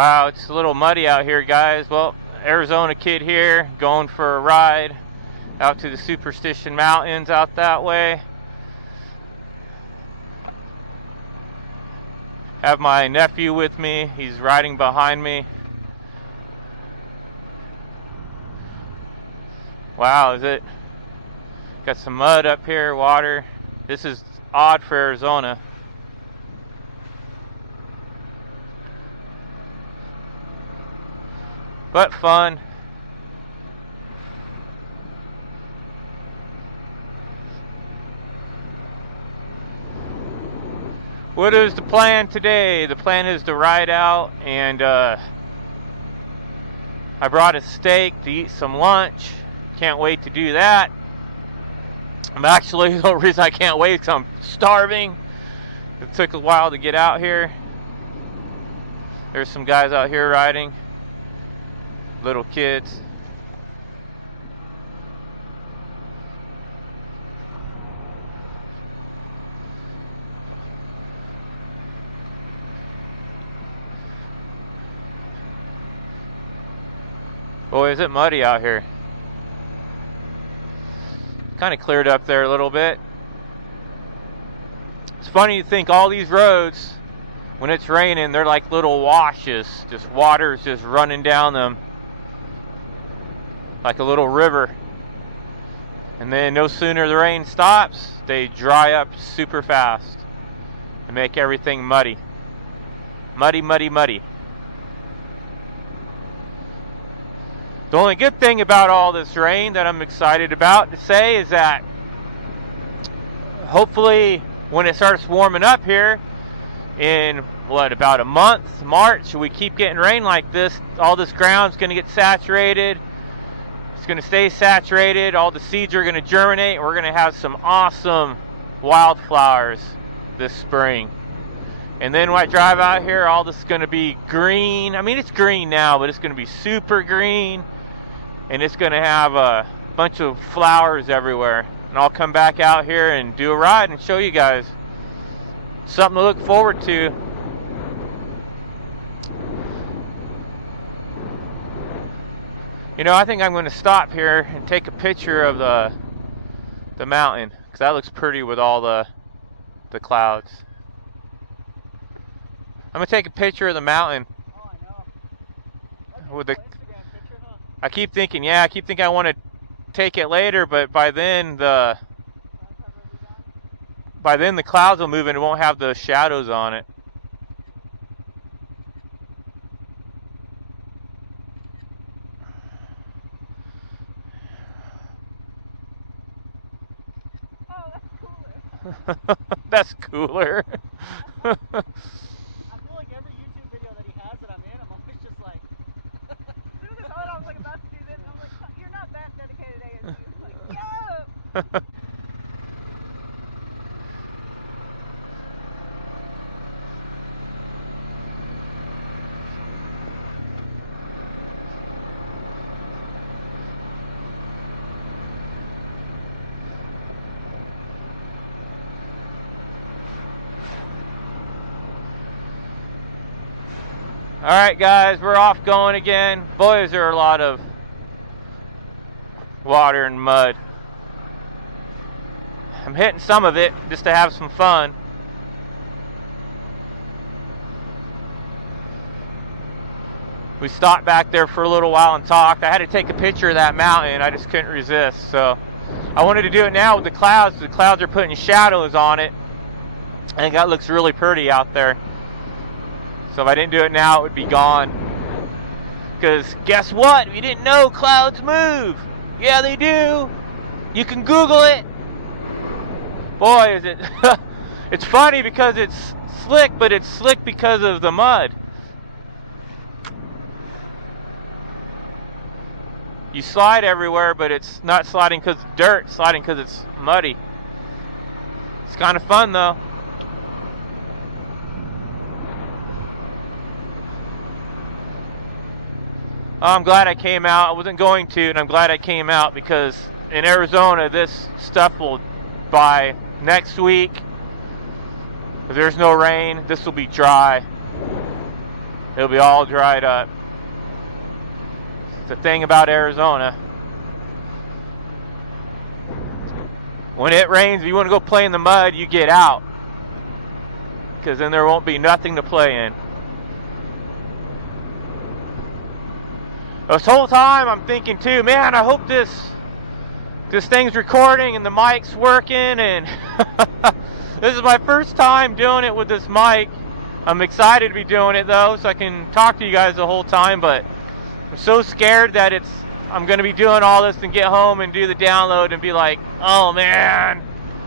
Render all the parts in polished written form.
Wow, it's a little muddy out here, guys. Well, Arizona kid here, going for a ride out to the Superstition Mountains out that way. Have my nephew with me. He's riding behind me. Wow, is it? Got some mud up here, water. This is odd for Arizona. But fun. What is the plan today? The plan is to ride out, and I brought a steak to eat some lunch. Can't wait to do that. The reason I can't wait is I'm starving. It took a while to get out here. There's some guys out here riding. Little kids. Boy, is it muddy out here. Kind of cleared up there a little bit. It's funny to think all these roads, when it's raining, they're like little washes. Just water's just running down them. Like a little river. And then no sooner the rain stops, they dry up super fast and make everything muddy. Muddy, muddy, muddy. The only good thing about all this rain that I'm excited about to say is that hopefully when it starts warming up here in about a month, March, we keep getting rain like this, all this ground's going to get saturated. It's going to stay saturated. All the seeds are going to germinate. We're going to have some awesome wildflowers this spring. And then when I drive out here, all this is going to be green. I mean, it's green now, but it's going to be super green. And it's going to have a bunch of flowers everywhere. And I'll come back out here and do a ride and show you guys. Something to look forward to. You know, I think I'm going to stop here and take a picture of the mountain, because that looks pretty with all the clouds. I'm going to take a picture of the mountain. Oh, I know. That's with a the cool Instagram picture, huh? I keep thinking I want to take it later, but by then the clouds will move and it won't have the shadows on it. That's cooler. I feel like every YouTube video that he has that I'm in, I'm always just like, do this. Oh, I was like about to do this, and I'm like, you're not that dedicated, ASU. Like, yo! Alright guys, we're off going again. Boy, is there a lot of water and mud. I'm hitting some of it just to have some fun. We stopped back there for a little while and talked. I had to take a picture of that mountain. I just couldn't resist. So I wanted to do it now with the clouds. The clouds are putting shadows on it. I think that looks really pretty out there. So if I didn't do it now, it would be gone. Because guess what? If you didn't know, clouds move. Yeah, they do. You can Google it. Boy, is it... It's funny because it's slick, but it's slick because of the mud. You slide everywhere, but it's not sliding because it's dirt. It's sliding because it's muddy. It's kind of fun, though. I'm glad I came out. I wasn't going to, and I'm glad I came out because in Arizona, this stuff will, by next week, if there's no rain, this will be dry. it'll be all dried up. It's the thing about Arizona. When it rains, if you want to go play in the mud, you get out, because then there won't be nothing to play in. This whole time I'm thinking too, man, I hope this thing's recording and the mic's working, and this is my first time doing it with this mic. I'm excited to be doing it though, so I can talk to you guys the whole time, but I'm so scared that I'm going to be doing all this and get home and do the download and be like, oh man,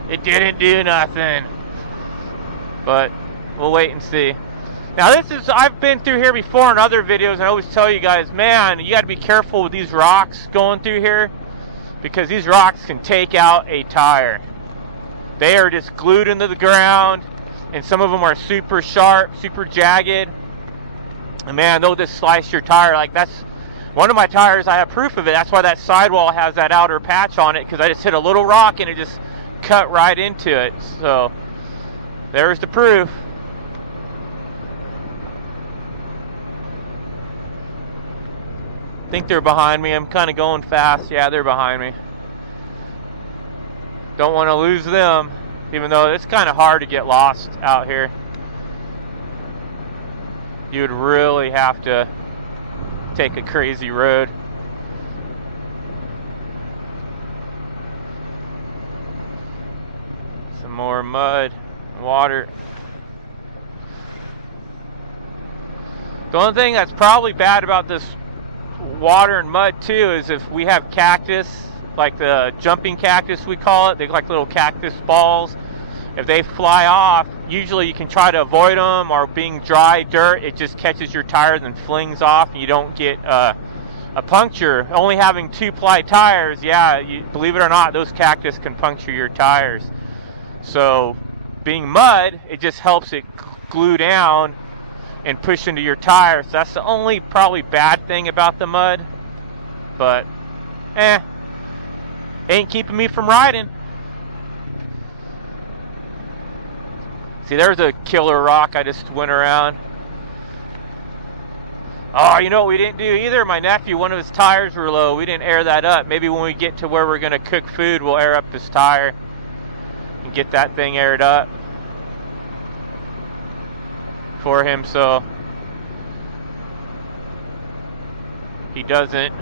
it didn't do nothing. But we'll wait and see. Now I've been through here before in other videos, and I always tell you guys, man, you got to be careful with these rocks going through here, because these rocks can take out a tire. They are just glued into the ground, and some of them are super sharp, super jagged. And man, they'll just slice your tire. Like, that's one of my tires, I have proof of it. That's why that sidewall has that outer patch on it, because I just hit a little rock and it just cut right into it. So there's the proof. I think they're behind me. I'm kind of going fast. Yeah, they're behind me. Don't want to lose them, even though it's kind of hard to get lost out here. You would really have to take a crazy road. Some more mud, water. The only thing that's probably bad about this water and mud too is if we have cactus, like the jumping cactus we call it, they're like little cactus balls. If they fly off, usually you can try to avoid them, or being dry dirt, it just catches your tires and flings off, and you don't get a puncture. Only having 2-ply tires, yeah, believe it or not, those cactus can puncture your tires. So being mud, it just helps it glue down and push into your tires. That's the only probably bad thing about the mud, but ain't keeping me from riding. See, there's a killer rock I just went around. Oh, you know what we didn't do either? My nephew, one of his tires were low. We didn't air that up. Maybe when we get to where we're going to cook food, we'll air up this tire and get that thing aired up for him, so he doesn't,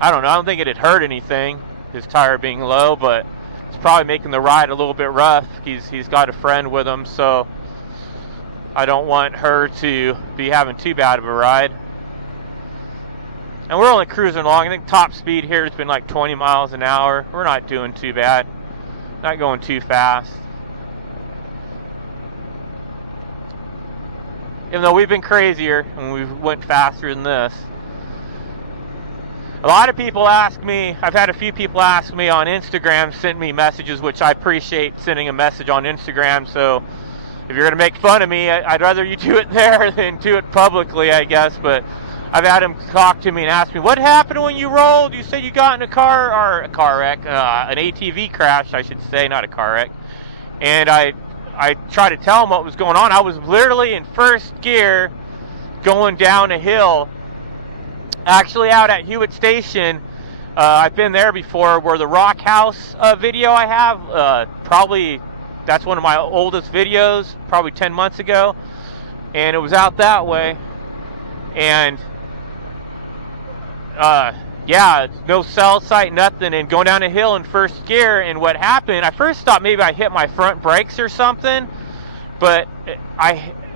I don't know, I don't think it'd hurt anything, his tire being low, but it's probably making the ride a little bit rough. He's got a friend with him, so I don't want her to be having too bad of a ride. And we're only cruising along. I think top speed here has been like 20 miles an hour. We're not doing too bad, not going too fast. Even though we've been crazier and we went faster than this. A lot of people ask me, I've had a few people ask me on Instagram, send me messages, which I appreciate sending a message on Instagram. So if you're going to make fun of me, I'd rather you do it there than do it publicly, I guess. But I've had them talk to me and ask me, what happened when you rolled? You said you got in a car wreck, an ATV crash, I should say, not a car wreck. And I tried to tell them what was going on. I was literally in first gear going down a hill, actually out at Hewitt Station. I've been there before, where the Rock House video I have, probably that's one of my oldest videos, probably 10 months ago, and it was out that way. And yeah, no cell site, nothing, and going down a hill in first gear. And what happened, I first thought maybe I hit my front brakes or something, but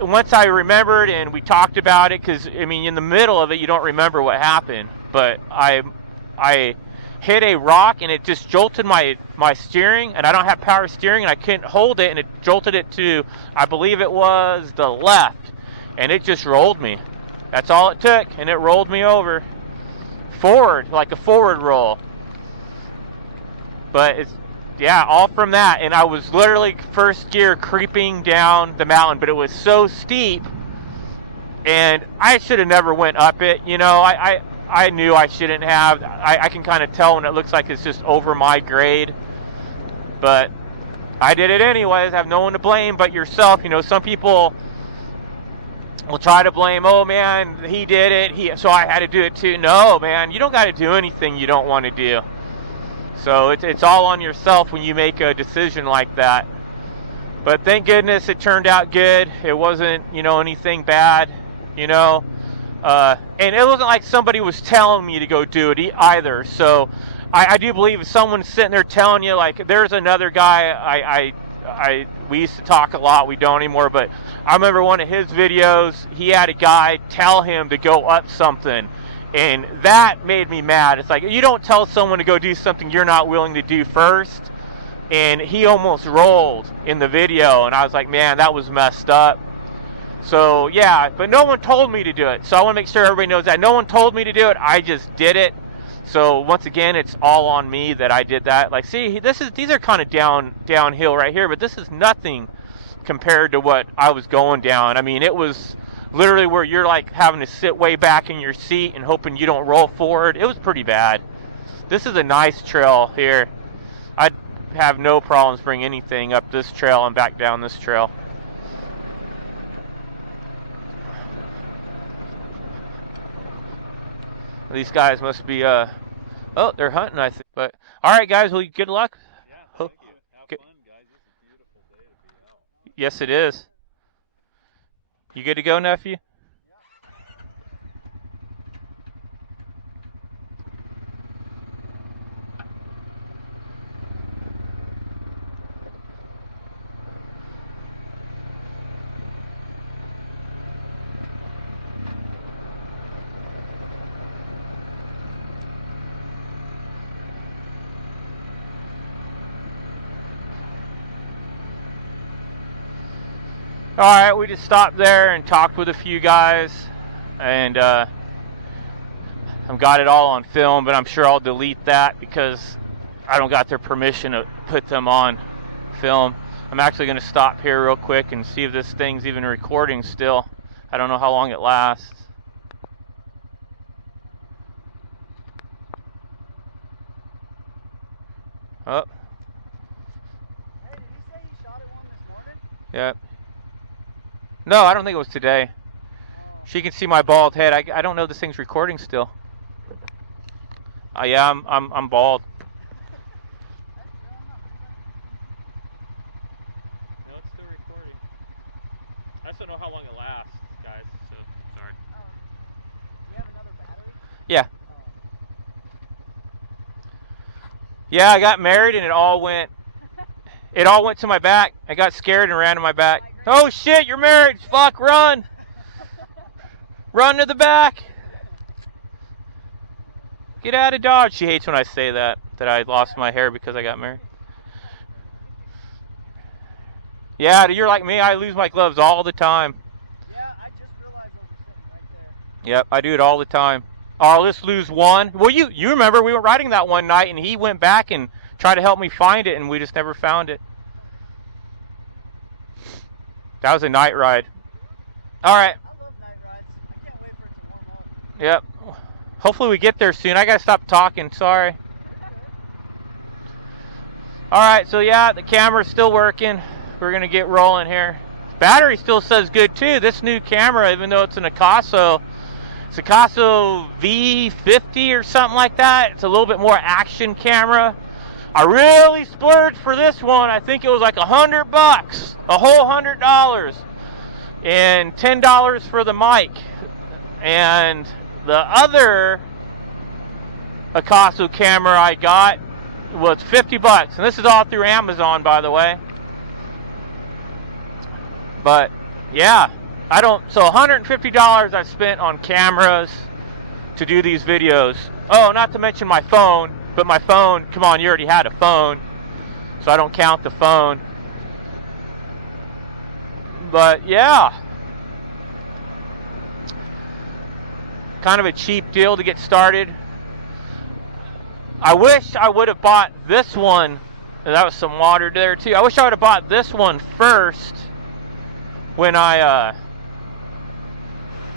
once I remembered and we talked about it, because I mean in the middle of it you don't remember what happened, but I hit a rock and it just jolted my steering, and I don't have power steering and I couldn't hold it, and it jolted it to, I believe it was the left, and it just rolled me. That's all it took, and it rolled me over forward, like a forward roll. But it's, yeah, all from that. And I was literally first gear creeping down the mountain, but it was so steep, and I should have never went up it. You know, I knew I shouldn't have. I can kind of tell when it looks like it's just over my grade, but I did it anyways. I have no one to blame but yourself. You know, some people will try to blame, oh man, he did it, so I had to do it too. No, man, you don't got to do anything you don't want to do. So it's all on yourself when you make a decision like that. But thank goodness it turned out good. It wasn't, anything bad, and it wasn't like somebody was telling me to go do it either. So I do believe if someone's sitting there telling you, like, there's another guy we used to talk a lot, we don't anymore, but I remember one of his videos, he had a guy tell him to go up something, and that made me mad. It's like, you don't tell someone to go do something you're not willing to do first, and he almost rolled in the video, and I was like, man, that was messed up. So yeah, but no one told me to do it, so I want to make sure everybody knows that. No one told me to do it, I just did it. So once again, it's all on me that I did that. Like, see, these are kind of downhill right here, but this is nothing compared to what I was going down. I mean, it was literally where you're like having to sit way back in your seat and hoping you don't roll forward. It was pretty bad. This is a nice trail here. I'd have no problems bringing anything up this trail and back down this trail. These guys must be, oh, they're hunting, I think. But, all right, guys, well, good luck. Yeah, thank you. Have fun, guys. This is a beautiful day to be out. Yes, it is. You good to go, nephew? Alright, we just stopped there and talked with a few guys, and I've got it all on film, but I'm sure I'll delete that because I don't got their permission to put them on film. I'm actually going to stop here real quick and see if this thing's even recording still. I don't know how long it lasts. Oh. Hey, did he say he shot at one this morning? Yep. No, I don't think it was today. She can see my bald head. I don't know if this thing's recording still. Yeah, I'm bald. No, it's still recording. I just don't know how long it lasts, guys. So sorry. Do you have another battery? Yeah. Yeah, I got married and it all went to my back. I got scared and ran to my back. Oh shit, you're married. Fuck, run. Run to the back. Get out of Dodge. She hates when I say that I lost my hair because I got married. Yeah, you're like me. I lose my gloves all the time. Yeah, I just realized I was sitting right there. Yep, I do it all the time. Oh, I'll just lose one. Well, you remember we were riding that one night and he went back and tried to help me find it and we just never found it. That was a night ride. All right. I love night rides. I can't wait for it to warm up. Yep. Hopefully we get there soon. I got to stop talking. Sorry. All right. So, yeah, the camera's still working. We're going to get rolling here. Battery still says good, too. This new camera, even though it's an Akaso, it's a Akaso V50 or something like that. It's a little bit more action camera. I really splurged for this one. I think it was like $100, a whole $100, and $10 for the mic. And the other Akaso camera I got was $50, and this is all through Amazon, by the way. But yeah, so $150 I've spent on cameras to do these videos. Oh, not to mention my phone. But my phone, come on, you already had a phone, so I don't count the phone. But yeah, kind of a cheap deal to get started. I wish I would have bought this one. That was some water there too. I wish I would have bought this one first when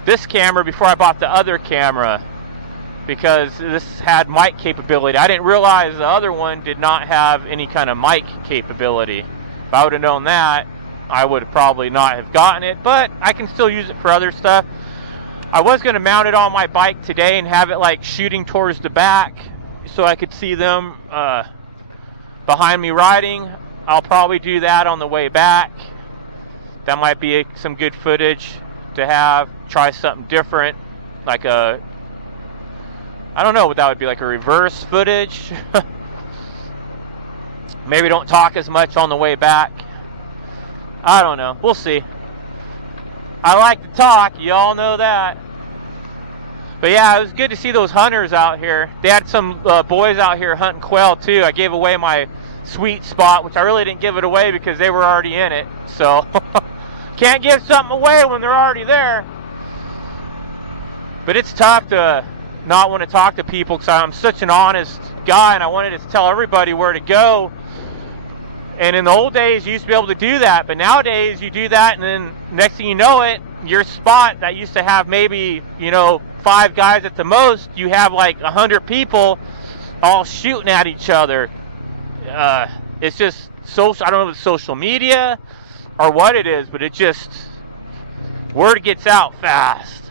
this camera before I bought the other camera, because this had mic capability. I didn't realize the other one did not have any kind of mic capability. If I would have known that, I would probably not have gotten it, but I can still use it for other stuff. I was going to mount it on my bike today and have it like shooting towards the back so I could see them behind me riding. I'll probably do that on the way back. That might be some good footage to have. Try something different, like I don't know what that would be, like a reverse footage. Maybe don't talk as much on the way back. I don't know. We'll see. I like to talk. You all know that. But yeah, it was good to see those hunters out here. They had some boys out here hunting quail too. I gave away my sweet spot, which I really didn't give it away because they were already in it. So can't give something away when they're already there. But it's tough to not want to talk to people because I'm such an honest guy and I wanted to tell everybody where to go. And in the old days, you used to be able to do that. But nowadays, you do that, and then next thing you know it, your spot that used to have maybe, 5 guys at the most, you have like 100 people all shooting at each other. It's just social. I don't know if it's social media or what it is, but it just, word gets out fast.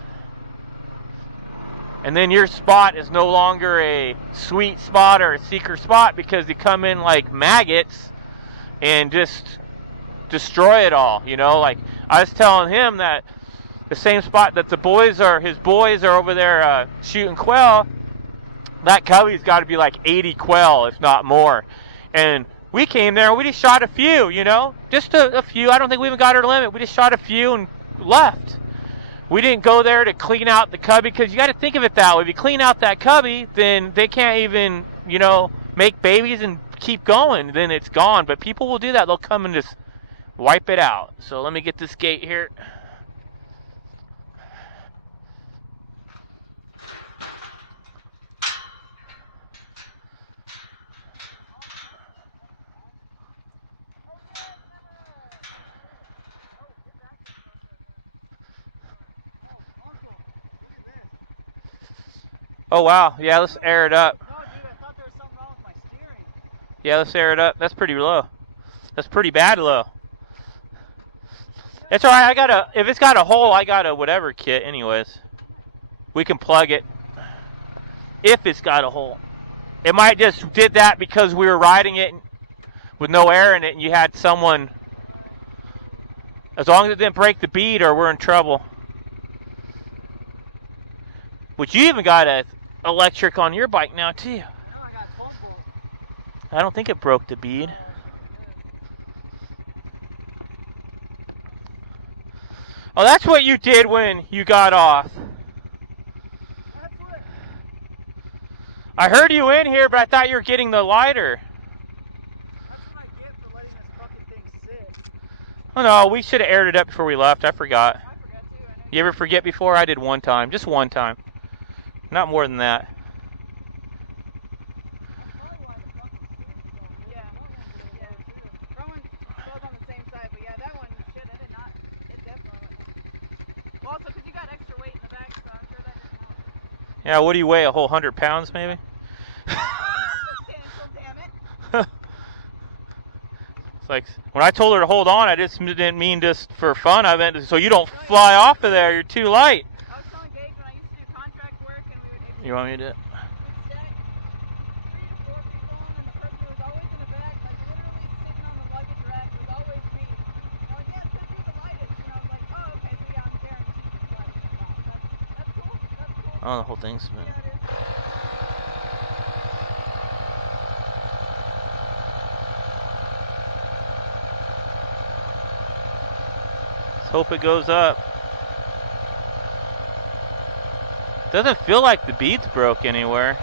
And then your spot is no longer a sweet spot or a secret spot because they come in like maggots and just destroy it all, Like I was telling him that the same spot that his boys are over there shooting quail, that cubby's got to be like 80 quail, if not more. And we came there and we just shot a few, just a few. I don't think we even got our limit. We just shot a few and left. We didn't go there to clean out the cubby because you got to think of it that way. If you clean out that cubby, then they can't even, make babies and keep going, then it's gone. But people will do that. They'll come and just wipe it out. So let me get this gate here. Oh wow, yeah, let's air it up. No, dude, I thought there was something wrong with my steering. Yeah, let's air it up. That's pretty low. That's pretty bad low. It's alright, if it's got a hole, I got a whatever kit anyways. We can plug it. If it's got a hole. It might just did that because we were riding it with no air in it and you had someone, as long as it didn't break the bead or we're in trouble. Which you even got a electric on your bike now too. No, I got 12 volt. I don't think it broke the bead. Oh, that's what you did when you got off. That's what. I heard you in here, but I thought you were getting the lighter. That's what I get for letting this fucking thing sit. Oh no, we should have aired it up before we left. I forgot. I forgot too. I know You ever forget before? I did one time. Just one time. Not more than that. Yeah. Front one goes on the same side, but yeah, that one, shit, it did not. It definitely went. Well, also, because you got extra weight in the back, so I'm sure that didn't help. Yeah, what do you weigh? A whole 100 pounds, maybe? Substantial, damn it. It's like, when I told her to hold on, I just didn't mean just for fun. I meant so you don't fly off of there. You're too light. I was telling Gage when I used to do contract work and we would You want me to do it? stack 3 to 4 people on, and the person was always in the back, like literally sitting on the luggage rack was always me. I'm like, yeah, because you're the lightest. And I was like, oh, okay, so yeah, I'm guaranteed to fly. That's cool. That's cool. Oh, the whole thing's been. Yeah, it is. Let's hope it goes up. Doesn't feel like the beads broke anywhere.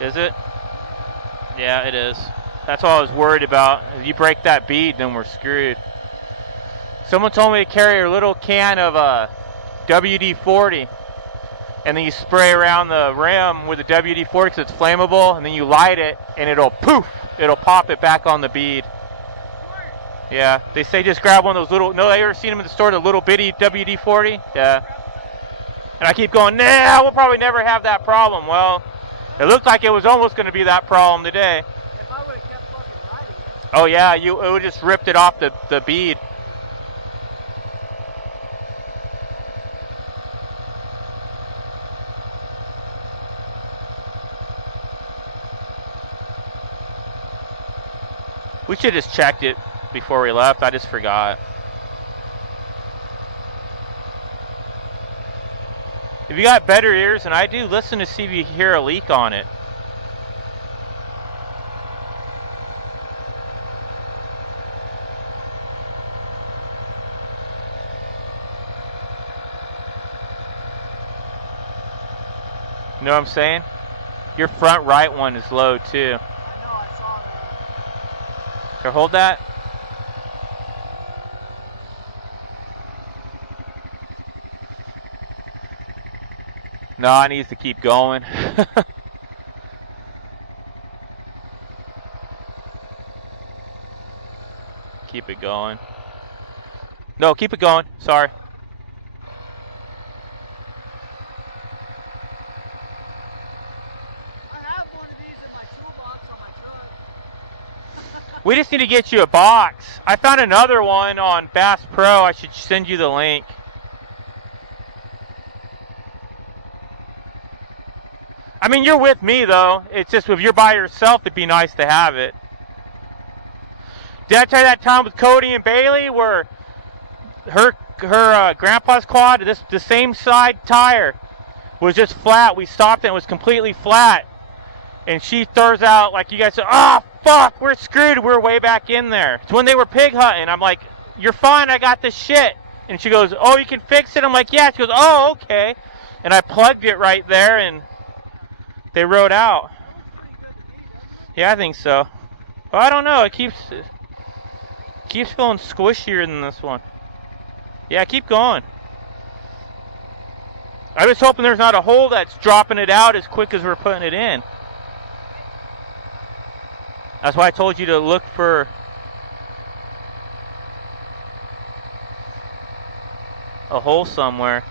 Is it? Yeah, it is. That's all I was worried about. If you break that bead, then we're screwed. Someone told me to carry a little can of WD-40, and then you spray around the rim with the WD-40 because it's flammable, and then you light it, and it'll poof, it'll pop it back on the bead. Yeah, they say just grab one of those little, no, I ever seen them in the store, the little bitty WD-40? Yeah. And I keep going, nah, we'll probably never have that problem. Well, It looked like it was almost going to be that problem today. If I would have kept fucking riding it. Oh yeah, it would just ripped it off the bead. We should have just checked it before we left. I just forgot. If you got better ears than I do, listen to see if you hear a leak on it. You know what I'm saying? Your front right one is low too. I know, I saw that. Here, hold that. No, it needs to keep going. Keep it going. No, keep it going. Sorry. I have one of these in my toolbox on my truck. We just need to get you a box. I found another one on Bass Pro. I should send you the link. I mean, you're with me though. It's just if you're by yourself, it'd be nice to have it. Did I tell you that time with Cody and Bailey where her grandpa's quad, the same side tire was just flat. We stopped and it was completely flat. And she throws out, like you guys said, oh, fuck, we're screwed. We're way back in there. It's when they were pig hunting. I'm like, you're fine. I got this shit. And she goes, oh, you can fix it? I'm like, yeah. She goes, oh, okay. And I plugged it right there and they rode out. Yeah, I think so. Well, I don't know. It keeps feeling squishier than this one. Yeah, keep going. I was hoping there's not a hole that's dropping it out as quick as we're putting it in. That's why I told you to look for a hole somewhere.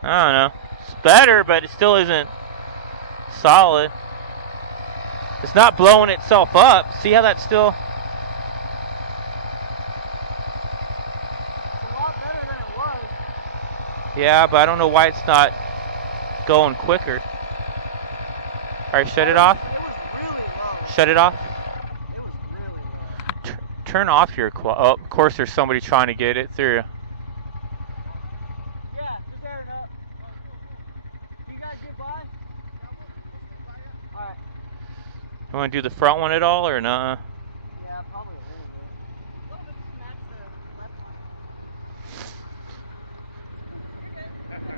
I don't know. It's better, but it still isn't solid. It's not blowing itself up. See how that's still... It's a lot better than it was. Yeah, but I don't know why it's not going quicker. Alright, shut it off. It was really low. Shut it off. It was really low. Turn off your quad. Oh, of course there's somebody trying to get it through. Yeah, just air it up. Oh, cool. You guys get by? Yeah, we'll swing by you. Alright. You want to do the front one at all or not? Yeah, probably a little bit. A little bit smacks the left one.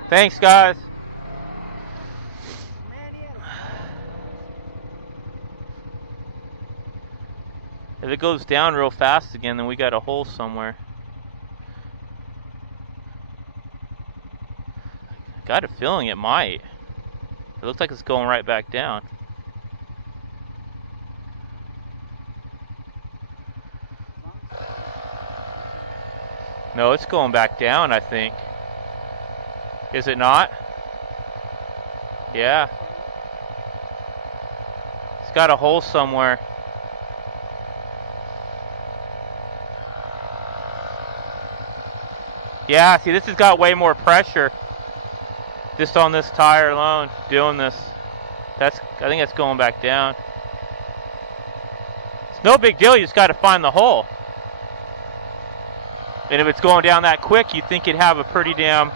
Thanks, guys. Man, yeah. If it goes down real fast again, then we got a hole somewhere. Got a feeling it might. It looks like it's going right back down. No, it's going back down, I think. Is it not? Yeah. It's got a hole somewhere. Yeah, see, this has got way more pressure. Just on this tire alone, doing this. I think that's going back down. It's no big deal, you just got to find the hole. And if it's going down that quick, you'd think it'd have a pretty damn...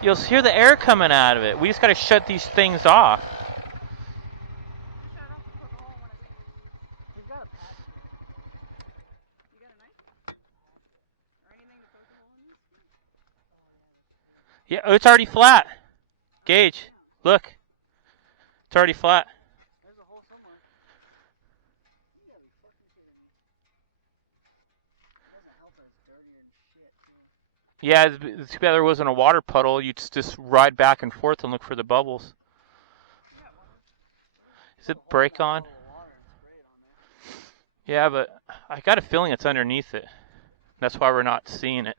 You'll hear the air coming out of it. We just got to shut these things off. Yeah, oh, it's already flat. Gage, look. It's already flat. There's a hole somewhere. Doesn't help that it's dirty and shit, too. Yeah, it's too bad there wasn't a water puddle. You'd just ride back and forth and look for the bubbles. Is it brake on? Yeah, but I got a feeling it's underneath it. That's why we're not seeing it.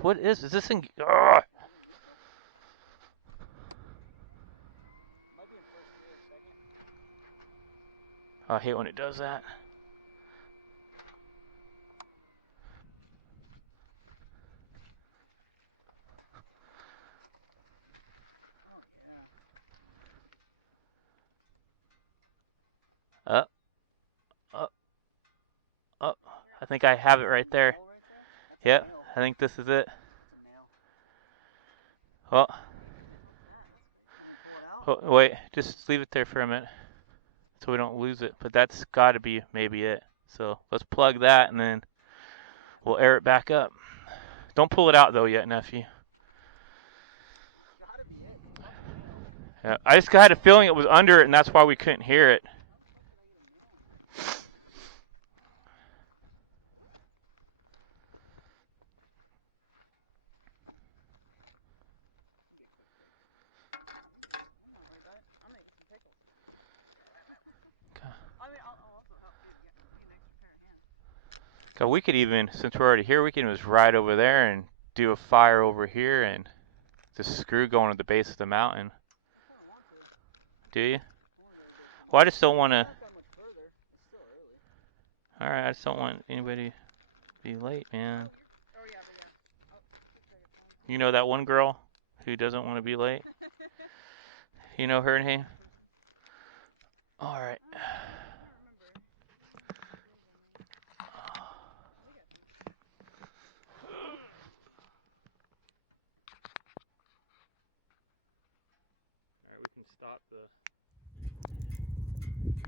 What is this thing? Ugh. Might be in first gear, second. I hate when it does that. Up, up, up. I think I have it right there. Yep, I think this is it. Well, wait, just leave it there for a minute so we don't lose it. But that's got to be maybe it. So let's plug that and then we'll air it back up. Don't pull it out though yet, nephew. Yeah, I just had a feeling it was under it and that's why we couldn't hear it. So we could even, since we're already here, we can just ride over there and do a fire over here and just screw going to the base of the mountain. Do you? Well, I just don't want to. Alright, I just don't want anybody to be late, man. You know that one girl who doesn't want to be late? You know her name? Alright.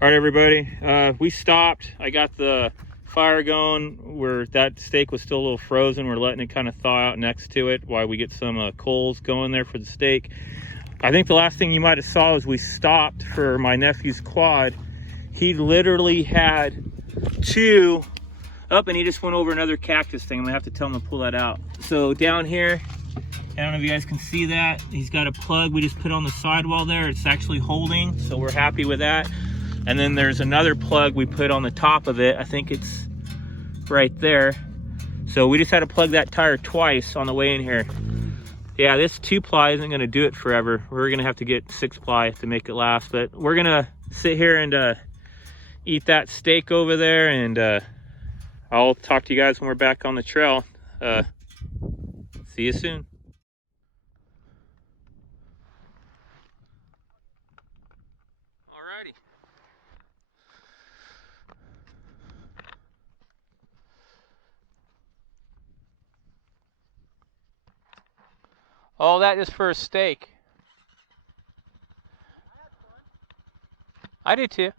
Alright, everybody, we stopped. I got the fire going where that steak was still a little frozen. We're letting it kind of thaw out next to it while we get some coals going there for the steak. I think the last thing you might have saw is we stopped for my nephew's quad. He literally had two up and he just went over another cactus thing. I'm gonna have to tell him to pull that out. So down here, I don't know if you guys can see that. He's got a plug we just put on the sidewall there. It's actually holding, so we're happy with that. And then there's another plug we put on the top of it. I think it's right there. So we just had to plug that tire twice on the way in here. Yeah, this 2-ply isn't gonna do it forever. We're gonna have to get 6-ply to make it last. But we're gonna sit here and eat that steak over there, and I'll talk to you guys when we're back on the trail. See you soon. Alrighty. All that is for a steak. I did too.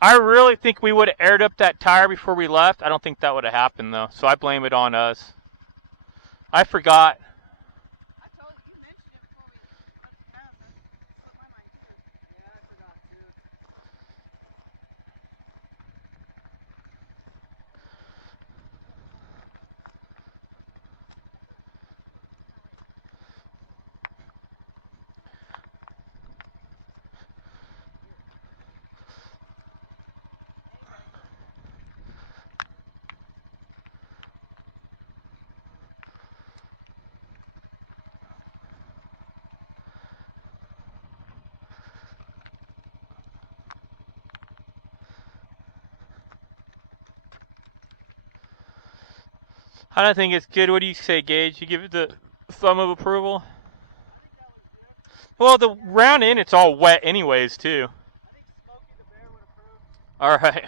I really think we would have aired up that tire before we left. I don't think that would have happened though, so I blame it on us. I forgot. I told you, mentioned it before we left the house. It slipped my mind too. Yeah, I forgot too. I don't think it's good. What do you say, Gage? You give it the thumb of approval? Well, the round in, it's all wet anyways, too. I think Smokey the Bear would approve. Alright.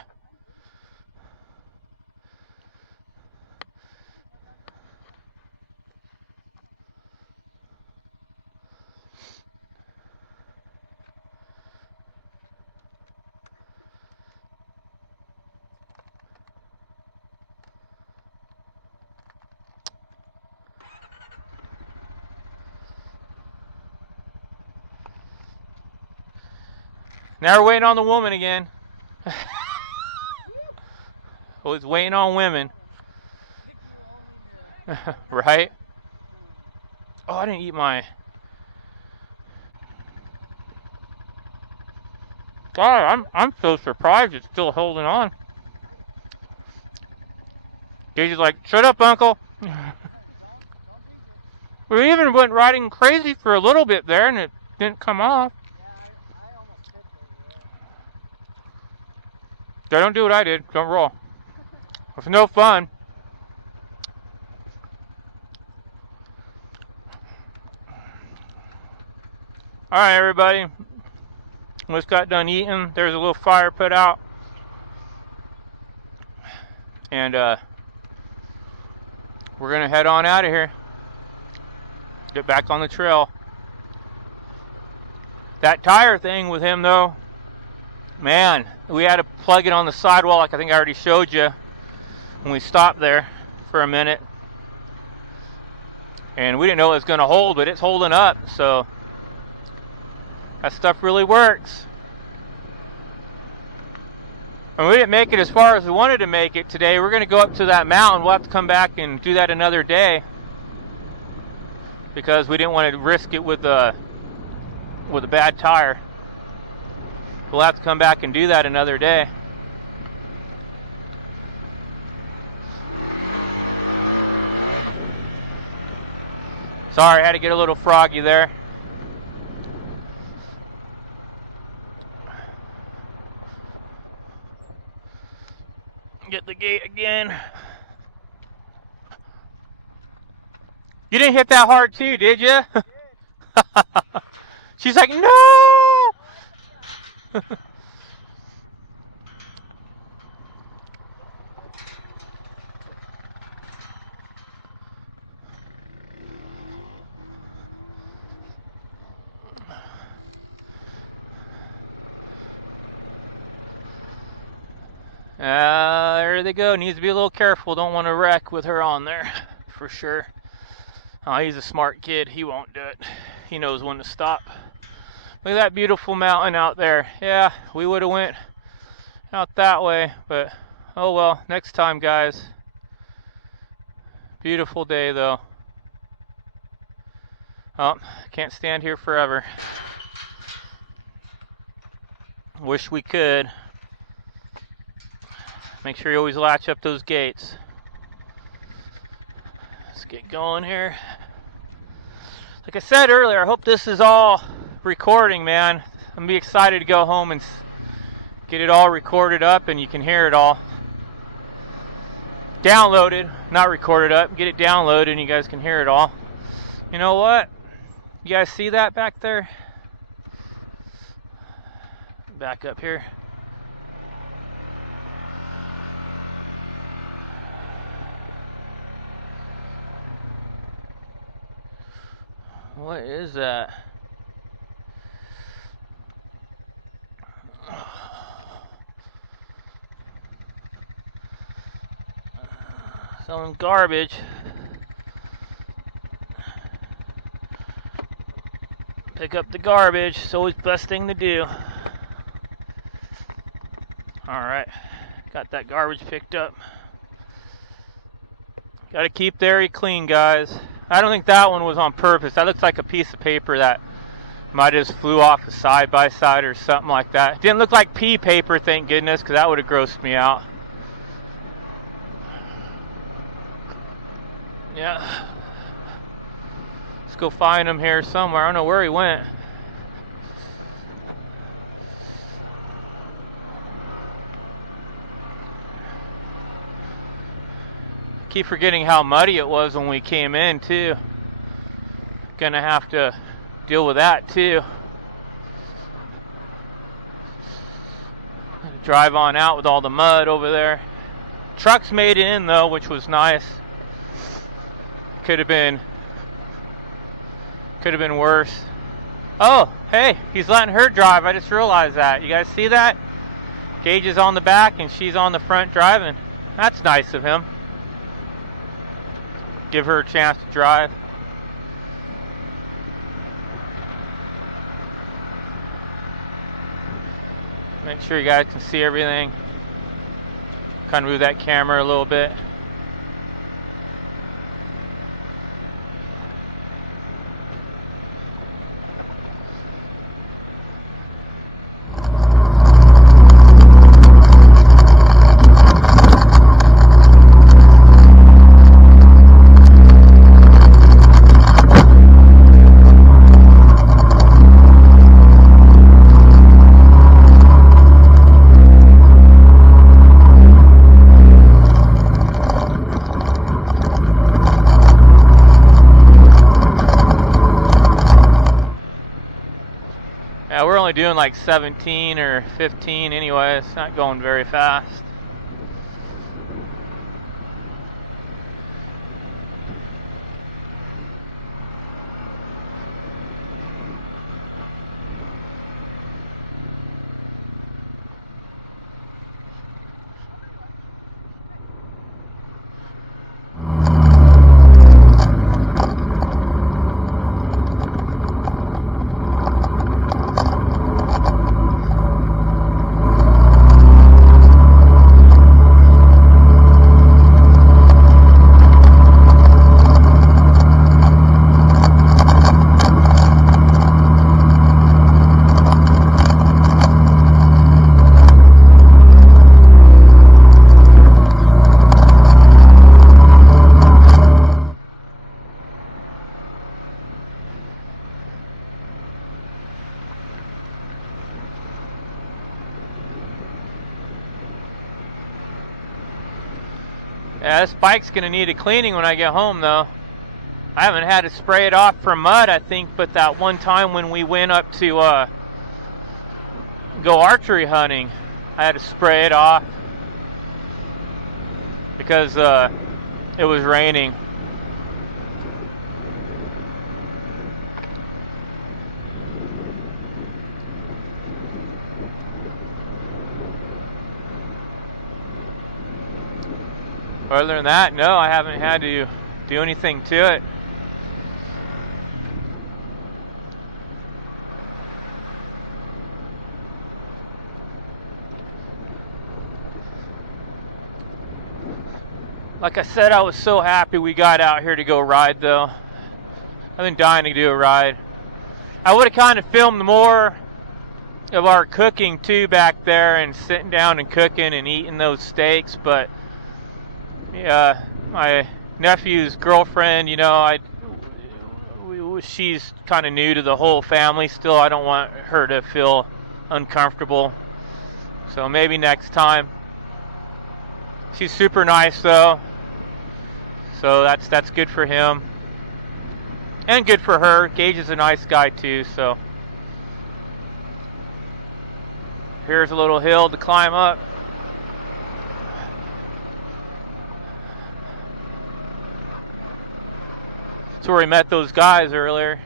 Now we're waiting on the woman again. Always waiting on women. Right? Oh, I didn't eat my... God, I'm so surprised it's still holding on. Gage is like, shut up, Uncle. We even went riding crazy for a little bit there, and it didn't come off. Don't do what I did. Don't roll. It's no fun. All right, everybody. Just got done eating. There's a little fire put out. And we're going to head on out of here. Get back on the trail. That tire thing with him, though, man, we had to plug it on the sidewall, like I think I already showed you when we stopped there for a minute. And we didn't know it was going to hold, but it's holding up, so that stuff really works. And we didn't make it as far as we wanted to make it today. We're going to go up to that mountain. We'll have to come back and do that another day because we didn't want to risk it with a bad tire. We'll have to come back and do that another day. Sorry, I had to get a little froggy there. Get the gate again. You didn't hit that hard too, did you? She's like, no! There they go. Needs to be a little careful. Don't want to wreck with her on there, for sure. Oh, he's a smart kid. He won't do it. He knows when to stop. Look at that beautiful mountain out there. Yeah, we would have went out that way, but oh well. Next time, guys. Beautiful day, though. Oh, can't stand here forever. Wish we could. Make sure you always latch up those gates. Let's get going here. Like I said earlier, I hope this is all recording, man. I'm gonna be excited to go home and get it all recorded up and you can hear it all. Downloaded, not recorded up. Get it downloaded and you guys can hear it all. You know what? You guys see that back there? Back up here. What is that? Some garbage. Pick up the garbage. It's always the best thing to do. Alright. Got that garbage picked up. Gotta keep the area clean, guys. I don't think that one was on purpose. That looks like a piece of paper that might have just flew off a side-by-side or something like that. It didn't look like pea paper, thank goodness, because that would have grossed me out. Yeah. Let's go find him here somewhere. I don't know where he went. Keep forgetting how muddy it was when we came in too. Gonna have to deal with that too. Drive on out with all the mud over there. Trucks made it in though, which was nice. Could have been worse. Oh, hey, he's letting her drive. I just realized that. You guys see that? Gage is on the back and she's on the front driving. That's nice of him. Give her a chance to drive. Make sure you guys can see everything. Kind of move that camera a little bit. only doing like 17 or 15 anyway. It's not going very fast. Yeah, this bike's gonna need a cleaning when I get home though. I haven't had to spray it off for mud, I think, but that one time when we went up to go archery hunting, I had to spray it off because it was raining. Other than that, no, I haven't had to do anything to it. Like I said, I was so happy we got out here to go ride though. I've been dying to do a ride. I would have kind of filmed more of our cooking too back there and sitting down and cooking and eating those steaks, but yeah, my nephew's girlfriend, you know, she's kind of new to the whole family still. I don't want her to feel uncomfortable, so maybe next time. She's super nice though, so that's good for him and good for her. Gage is a nice guy too, so here's a little hill to climb up. That's where we met those guys earlier.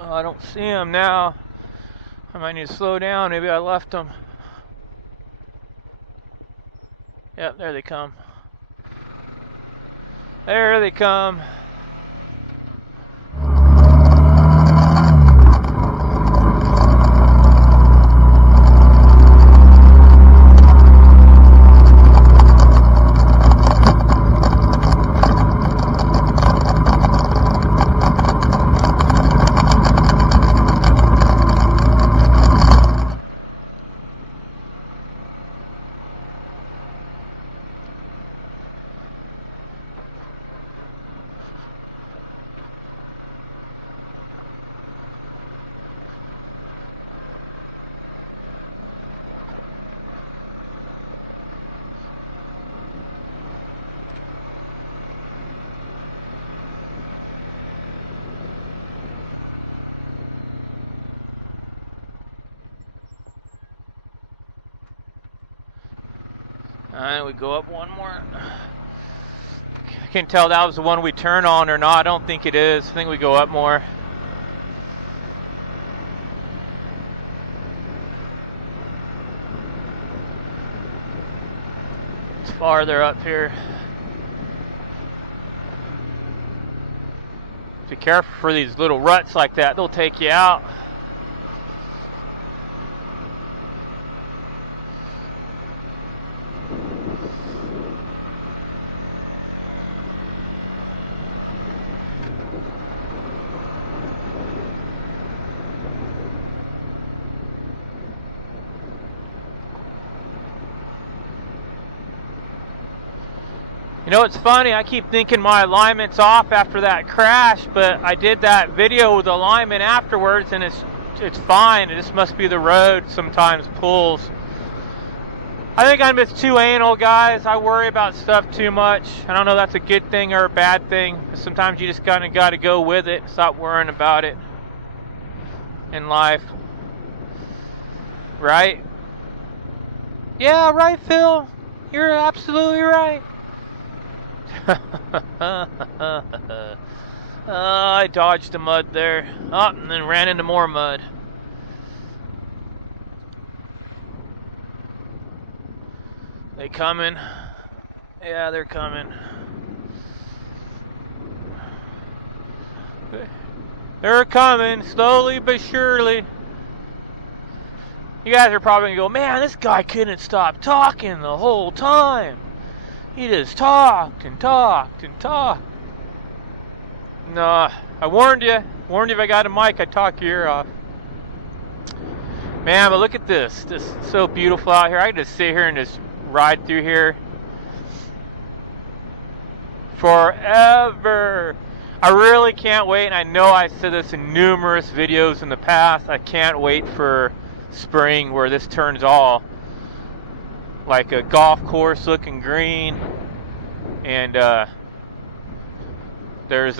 Oh, I don't see them now. I might need to slow down. Maybe I left them. Yep, there they come. There they come. Alright, we go up one more. I can't tell that was the one we turn on or not. I don't think it is. I think we go up more. It's farther up here. Be careful for these little ruts like that. They'll take you out. You know, it's funny, I keep thinking my alignment's off after that crash, but I did that video with alignment afterwards and it's fine. It just must be the road sometimes pulls. I think I'm just too anal, guys. I worry about stuff too much. I don't know if that's a good thing or a bad thing. Sometimes you just kind of got to go with it and stop worrying about it in life. Right? Yeah, right, Phil. You're absolutely right. I dodged the mud there. Oh, and then ran into more mud. They coming? Yeah, they're coming. They're coming, slowly but surely. You guys are probably gonna go, man, this guy couldn't stop talking the whole time. He just talked and talked and talked. No, I warned you. Warned you if I got a mic, I'd talk your ear off. Man, but look at this. This is so beautiful out here. I can just sit here and just ride through here forever. I really can't wait, and I know I said this in numerous videos in the past. I can't wait for spring where this turns all like a golf course looking green, and there's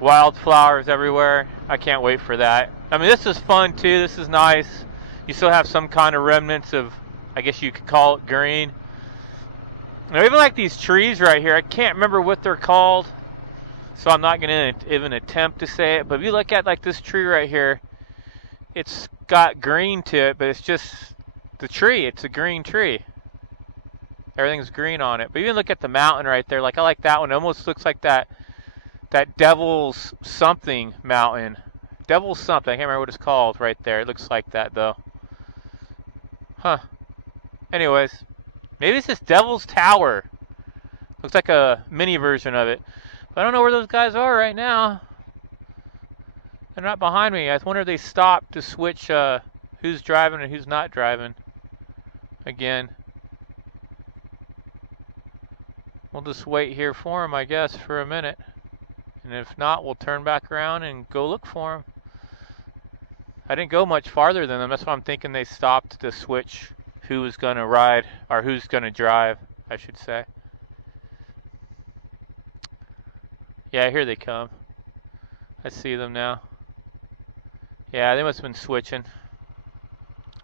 wildflowers everywhere. I can't wait for that. I mean, this is fun too. This is nice. You still have some kind of remnants of, I guess you could call it, green. Now, even like these trees right here, I can't remember what they're called, so I'm not going to even attempt to say it. But if you look at like this tree right here, it's got green to it, but it's just the tree. It's a green tree. Everything's green on it. But even look at the mountain right there. Like, I like that one. It almost looks like that Devil's something mountain. Devil's something. I can't remember what it's called right there. It looks like that though. Huh. Anyways, maybe it's this Devil's Tower. Looks like a mini version of it. But I don't know where those guys are right now. They're not behind me. I wonder if they stopped to switch who's driving and who's not driving again. We'll just wait here for them, I guess, for a minute. And if not, we'll turn back around and go look for them. I didn't go much farther than them. That's why I'm thinking they stopped to switch who was going to ride, or who's going to drive, I should say. Yeah, here they come. I see them now. Yeah, they must have been switching.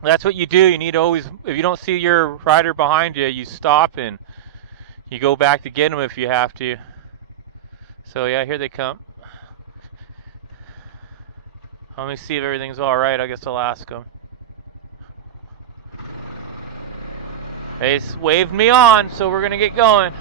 That's what you do. You need to always, if you don't see your rider behind you, you stop and you go back to get them if you have to. So yeah, here they come. Let me see if everything's all right. I guess I'll ask them. They waved me on, so we're gonna get going.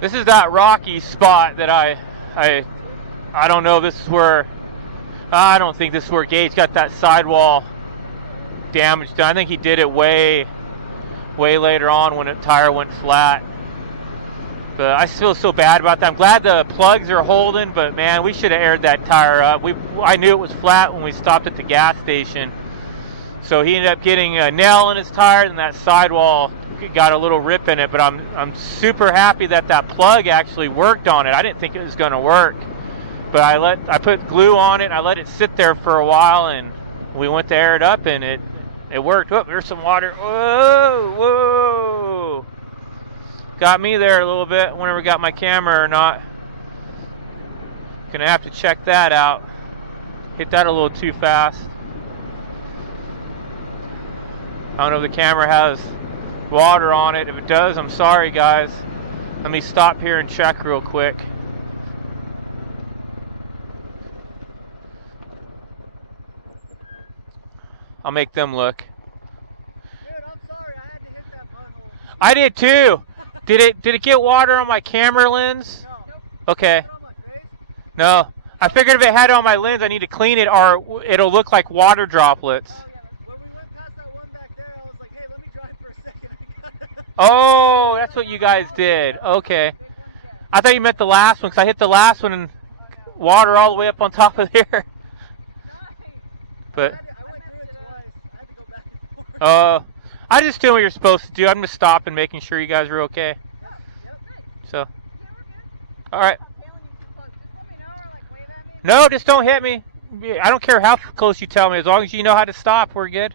This is that rocky spot that I don't know if this is where, I don't think this is where Gage got that sidewall damage done. I think he did it way later on when the tire went flat. But I feel so bad about that. I'm glad the plugs are holding, but man, we should have aired that tire up. I knew it was flat when we stopped at the gas station. So he ended up getting a nail in his tire, and that sidewall got a little rip in it. But I'm super happy that plug actually worked on it. I didn't think it was going to work, but I put glue on it and I let it sit there for a while, and we went to air it up, and it worked. Oh, there's some water. Whoa! Got me there a little bit. Whenever we got my camera or not. Gonna have to check that out. Hit that a little too fast. I don't know if the camera has water on it. If it does, I'm sorry, guys. Let me stop here and check real quick. I'll make them look. Dude, I'm sorry. I had to hit that butthole. I did too. Did it get water on my camera lens? No. Okay. No. I figured if it had it on my lens, I need to clean it, or it'll look like water droplets. Oh, that's what you guys did. Okay. I thought you meant the last one, because I hit the last one and water all the way up on top of there. But I just doing what you're supposed to do. I'm just stopping, making sure you guys are okay. So, all right. No, just don't hit me. I don't care how close you tell me. As long as you know how to stop, we're good.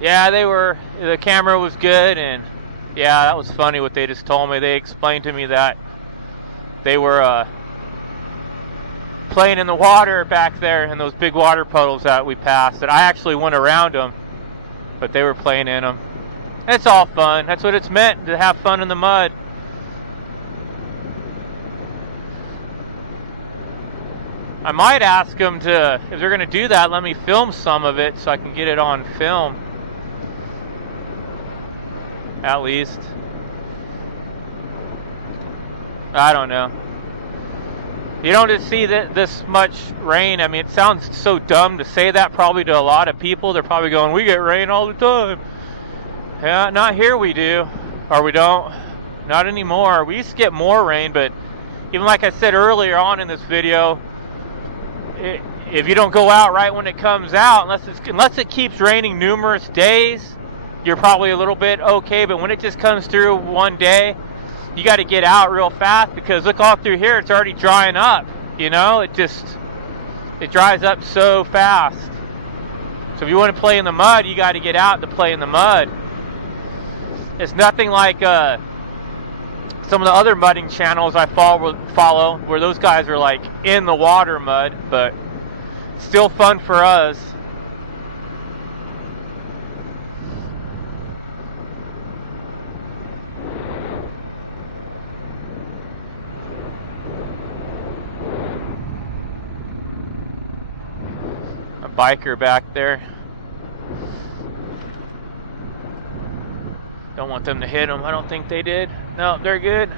Yeah, the camera was good, and yeah, that was funny what they just told me. They explained to me that they were playing in the water back there in those big water puddles that we passed. And I actually went around them, but they were playing in them. It's all fun. That's what it's meant, to have fun in the mud. I might ask them to, if they're going to do that, let me film some of it so I can get it on film. At least. I don't know. You don't just see this much rain. I mean, it sounds so dumb to say that probably to a lot of people. They're probably going, we get rain all the time. Yeah, not here we do. Or we don't. Not anymore. We used to get more rain, but even like I said earlier on in this video, if you don't go out right when it comes out, unless it keeps raining numerous days, you're probably a little bit okay. But when it just comes through one day, you got to get out real fast, because look all through here, it's already drying up. You know, it dries up so fast. So if you want to play in the mud, you got to get out to play in the mud. It's nothing like some of the other mudding channels I follow, where those guys are like in the water mud, but still fun for us. A biker back there. Don't want them to hit them. I don't think they did. No, they're good.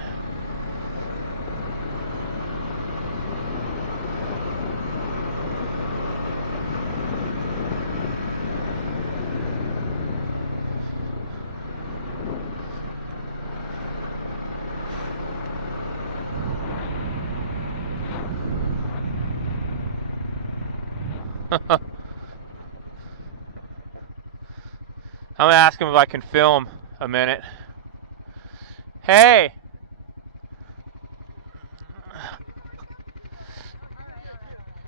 I'm gonna ask him if I can film a minute. Hey!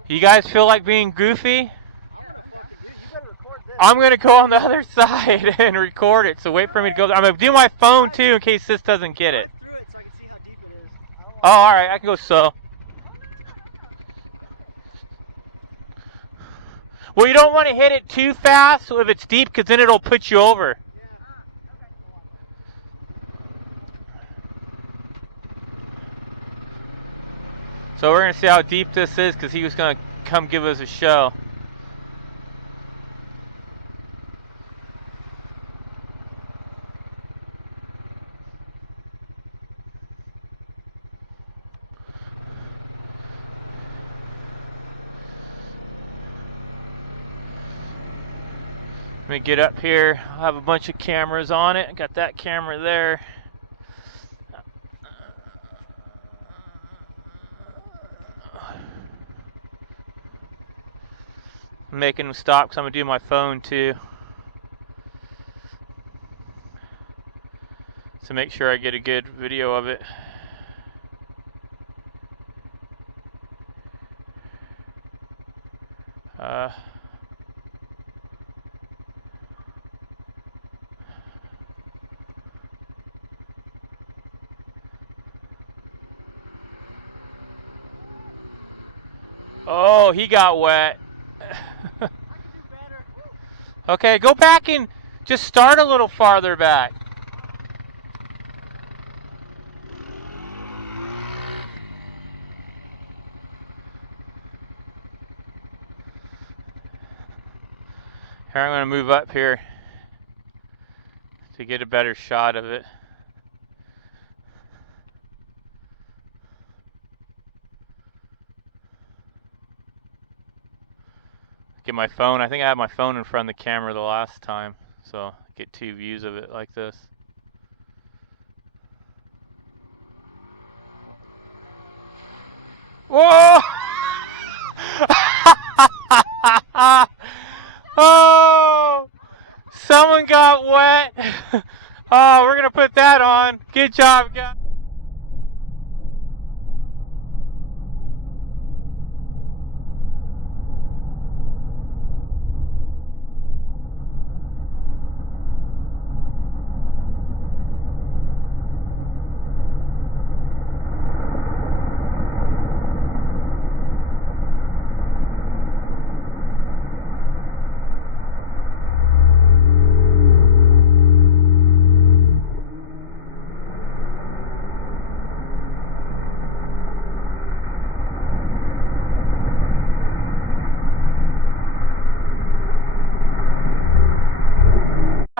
You guys feel like being goofy? I'm gonna go on the other side and record it, so wait for me to go. I'm gonna do my phone too in case this doesn't get it. Oh, alright, I can go slow. Well, you don't want to hit it too fast so if it's deep, because then it'll put you over. So we're going to see how deep this is, because he was going to come give us a show. Let me get up here. I'll have a bunch of cameras on it. I got that camera there. I'm making them stop because I'm going to do my phone too. To make sure I get a good video of it. Oh, he got wet. Okay, go back and just start a little farther back. Here, I'm going to move up here to get a better shot of it. Get my phone. I think I had my phone in front of the camera the last time, so get two views of it like this. Whoa! Oh! Someone got wet. Oh, we're gonna put that on. Good job, guys.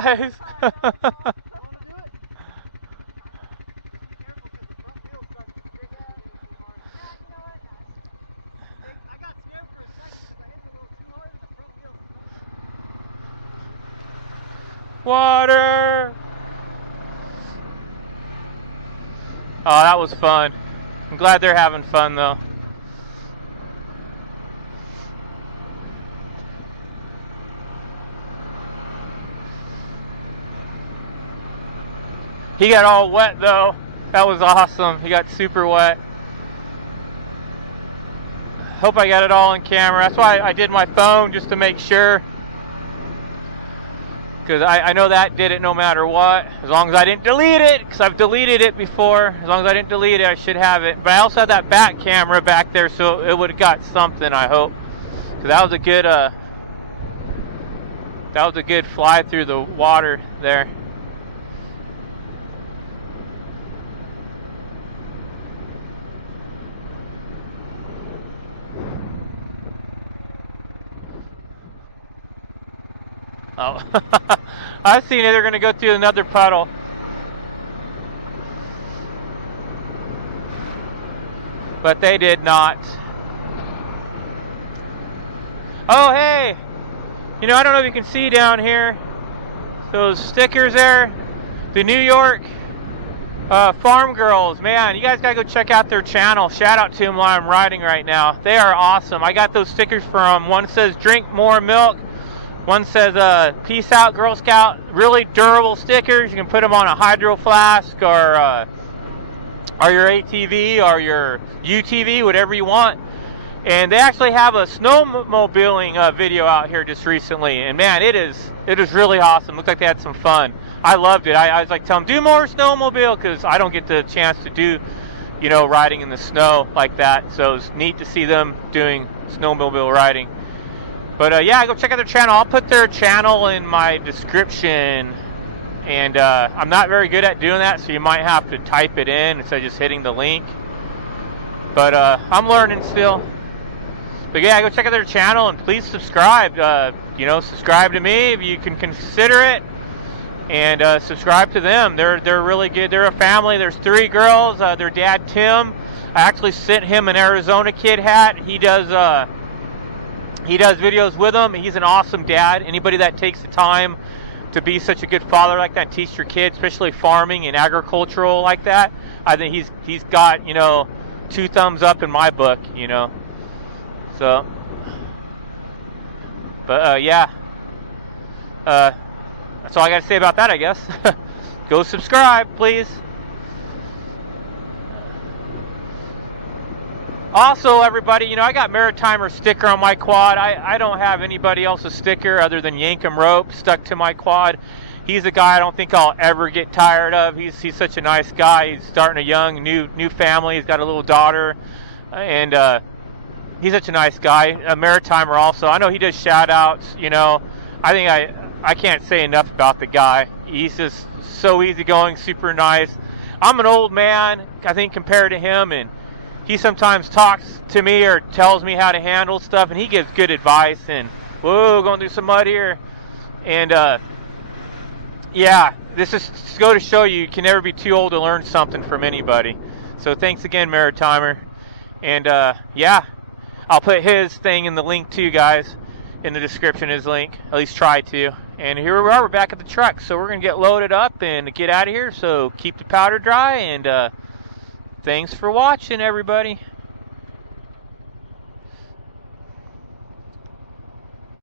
Guys. Water. Oh, that was fun. I'm glad they're having fun though. He got all wet though. That was awesome. He got super wet. Hope I got it all on camera. That's why I did my phone, just to make sure. Because I know that did it no matter what. As long as I didn't delete it, because I've deleted it before. As long as I didn't delete it, I should have it. But I also had that back camera back there, so it would have got something, I hope. So that was a good fly through the water there. Oh, I've seen it. They're going to go through another puddle. But they did not. Oh, hey! You know, I don't know if you can see down here those stickers there. The New York Farm Girls. Man, you guys got to go check out their channel. Shout out to them while I'm riding right now. They are awesome. I got those stickers from, one says drink more milk. One says, peace out, Girl Scout. Really durable stickers. You can put them on a hydro flask or your ATV or your UTV, whatever you want. And they actually have a snowmobiling video out here just recently. And man, it is really awesome. Looks like they had some fun. I loved it. I was like, tell them, do more snowmobile, because I don't get the chance to do, you know, riding in the snow like that. So it's neat to see them doing snowmobile riding. But yeah, go check out their channel. I'll put their channel in my description. And I'm not very good at doing that, so you might have to type it in instead of just hitting the link. But I'm learning still. But yeah, go check out their channel and please subscribe. You know, subscribe to me if you can consider it. And subscribe to them. They're really good. They're a family. There's 3 girls. Their dad, Tim. I actually sent him an Arizona Kid hat. He does videos with them. He's an awesome dad. Anybody that takes the time to be such a good father like that, teach your kids, especially farming and agricultural like that, I think he's got, you know, 2 thumbs up in my book, you know. So, but yeah, that's all I got to say about that, I guess. Go subscribe, please. Also, everybody, you know, I got Maritimer sticker on my quad. I don't have anybody else's sticker other than Yankum Rope stuck to my quad. He's a guy I don't think I'll ever get tired of. He's such a nice guy. He's starting a young, new family. He's got a little daughter. And he's such a nice guy. A Maritimer also. I know he does shout-outs, you know. I think I can't say enough about the guy. He's just so easygoing, super nice. I'm an old man, I think, compared to him, and he sometimes talks to me or tells me how to handle stuff, and he gives good advice. And whoa, going through some mud here. And yeah, this is to go to show you can never be too old to learn something from anybody. So thanks again, Maritimer. And yeah, I'll put his thing in the link too, guys, in the description, his link. At least try to. And here we are, we're back at the truck. So we're going to get loaded up and get out of here. So keep the powder dry, and thanks for watching, everybody.